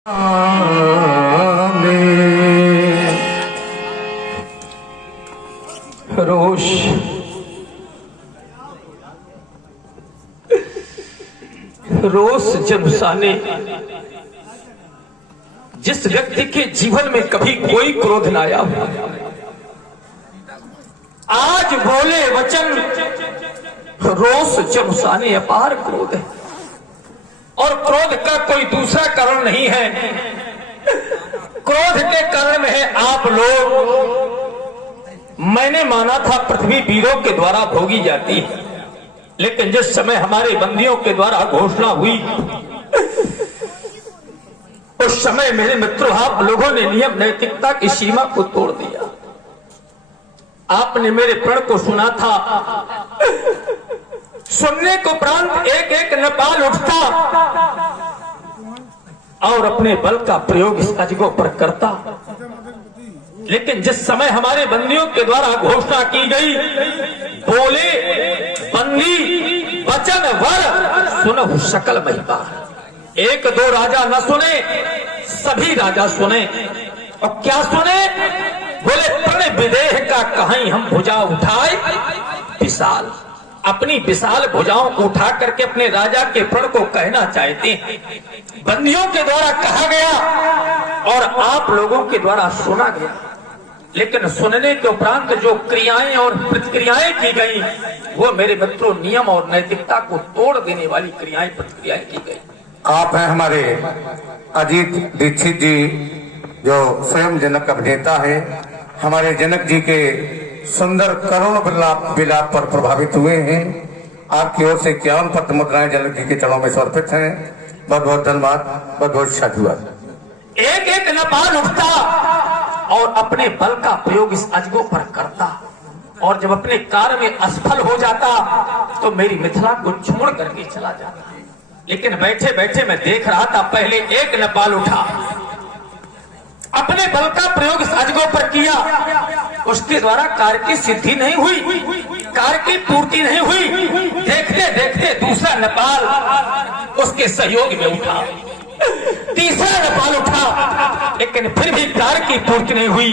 रोष रोष जमसाने जिस व्यक्ति के जीवन में कभी कोई क्रोध न आया हो, आज बोले वचन रोष जमसाने अपार क्रोध है। और क्रोध का कोई दूसरा कारण नहीं है, क्रोध के कारण में है आप लोग। मैंने माना था पृथ्वी वीरों के द्वारा भोगी जाती है, लेकिन जिस समय हमारे बंदियों के द्वारा घोषणा हुई उस समय मेरे मित्रों आप लोगों ने नियम नैतिकता की सीमा को तोड़ दिया। आपने मेरे प्रण को सुना था, सुनने को प्रांत एक एक नेपाल उठता और अपने बल का प्रयोग इस अजगों पर करता। लेकिन जिस समय हमारे बंदियों के द्वारा घोषणा की गई, बोले बंदी वचन वर सुनो सकल महिमा। एक दो राजा न सुने, सभी राजा सुने। और क्या सुने? बोले प्रण विदेह का कहीं हम भुजा उठाए विशाल। अपनी विशाल भुजाओं को उठा करके अपने राजा के प्रण को कहना चाहते हैं। बंदियों के द्वारा कहा गया और आप लोगों के द्वारा सुना गया, लेकिन सुनने के उपरांत जो क्रियाएं और प्रतिक्रियाएं की गई वो मेरे मित्रों नियम और नैतिकता को तोड़ देने वाली क्रियाएं प्रतिक्रियाएं की गई। आप हैं हमारे अजीत दीक्षित जी, जो स्वयं जनक अभिनेता है। हमारे जनक जी के सुंदर करुण विलाप पर प्रभावित हुए हैं। आपकी ओर से 51 पत्र मुद्राएं जनक जी के चरणों में समर्पित हैं। बहुत बहुत धन्यवाद, बहुत बहुत साधुवाद। एक एक नेपाल उठता और अपने बल का प्रयोग इस अजगों पर करता, और जब अपने कार्य में असफल हो जाता तो मेरी मिथिला को छोड़ करके चला जाता। लेकिन बैठे बैठे मैं देख रहा था, पहले एक नेपाल उठा, अपने बल का प्रयोग इस अजगों पर किया, उसके द्वारा कार्य की सिद्धि नहीं हुई, कार्य की पूर्ति नहीं हुई। देखते देखते दूसरा नेपाल उसके सहयोग में उठा, तीसरा नेपाल उठा, लेकिन फिर भी कार्य की पूर्ति नहीं हुई।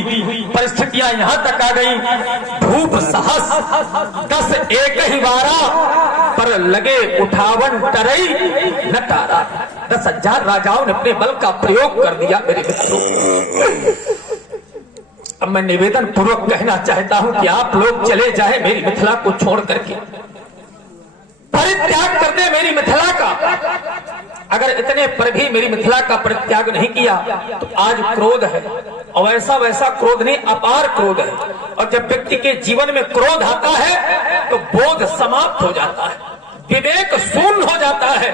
परिस्थितियां यहां तक आ गई, धूप सहस 10 एक ही बारा पर लगे उठावन टरई न तारा। 10,000 राजाओं ने अपने बल का प्रयोग कर दिया। मेरे मित्रों, अब मैं निवेदन पूर्वक कहना चाहता हूं कि आप लोग चले जाएं मेरी मिथिला को छोड़ करके, परित्याग कर दे मेरी मिथिला का। अगर इतने पर भी मेरी मिथिला का परित्याग नहीं किया तो आज क्रोध है, और वैसा क्रोध नहीं, अपार क्रोध है। और जब व्यक्ति के जीवन में क्रोध आता है तो बोध समाप्त हो जाता है, विवेक शून्य हो जाता है।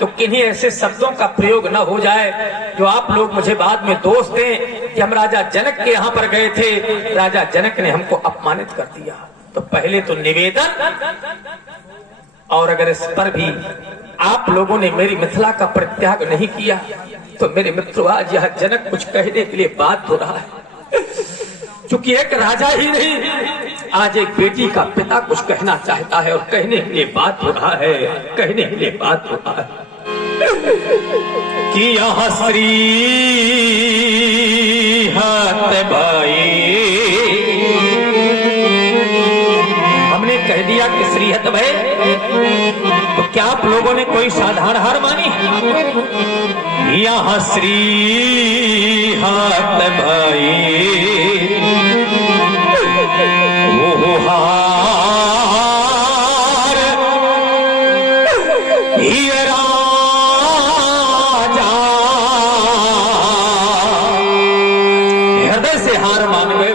तो किन्हीं ऐसे शब्दों का प्रयोग न हो जाए जो आप लोग मुझे बाद में दोष दें कि हम राजा जनक के यहाँ पर गए थे, राजा जनक ने हमको अपमानित कर दिया। तो पहले तो निवेदन, और अगर इस पर भी आप लोगों ने मेरी मिथिला का परित्याग नहीं किया तो मेरे मित्रों आज यह जनक कुछ कहने के लिए बात हो रहा है। क्योंकि एक राजा ही नहीं, आज एक बेटी का पिता कुछ कहना चाहता है और कहने के लिए बात हो रहा है, कहने के लिए बात हो रहा है कि यहाँ श्री हाथ भाई। हमने कह दिया कि श्रीहत भय, तो क्या आप लोगों ने कोई साधारण हार मानी? यहाँ श्री हाथ भाई वो हार ये राजा हृदय से हार मान गए,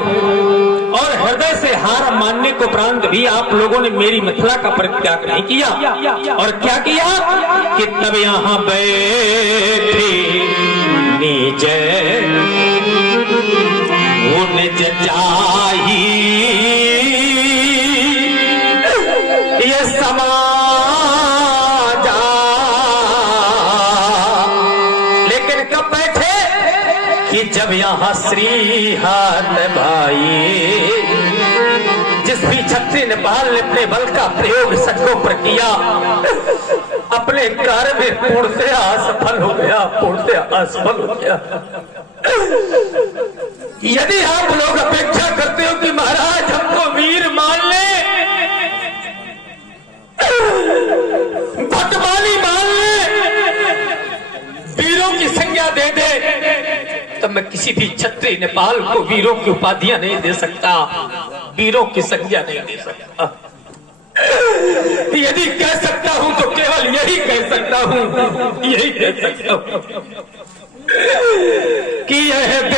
और हृदय से हार मानने को उपरांत भी आप लोगों ने मेरी मिथिला का परित्याग नहीं किया। और क्या किया कि तब यहाँ बैठे निज वो निज जाही ये समाजा। लेकिन कब बैठे कि जब यहाँ श्री हाथ भाई जिस भी क्षत्रिय नेपाल ने अपने बल का प्रयोग सजगों पर किया, अपने कार्य में पूर्णतया असफल हो गया, पूर्णतया असफल हो गया। यदि आप लोग अपेक्षा करते हो कि महाराज हमको वीर मान ले, भटमाली मान ले, वीरों की संज्ञा दे दे, तब मैं किसी भी क्षत्रिय नेपाल को वीरों की उपाधियां नहीं दे सकता, वीरों की संज्ञा नहीं दे सकता। यदि कह सकता हूं तो केवल यही कह सकता हूं, यही कह सकता हूं कि यह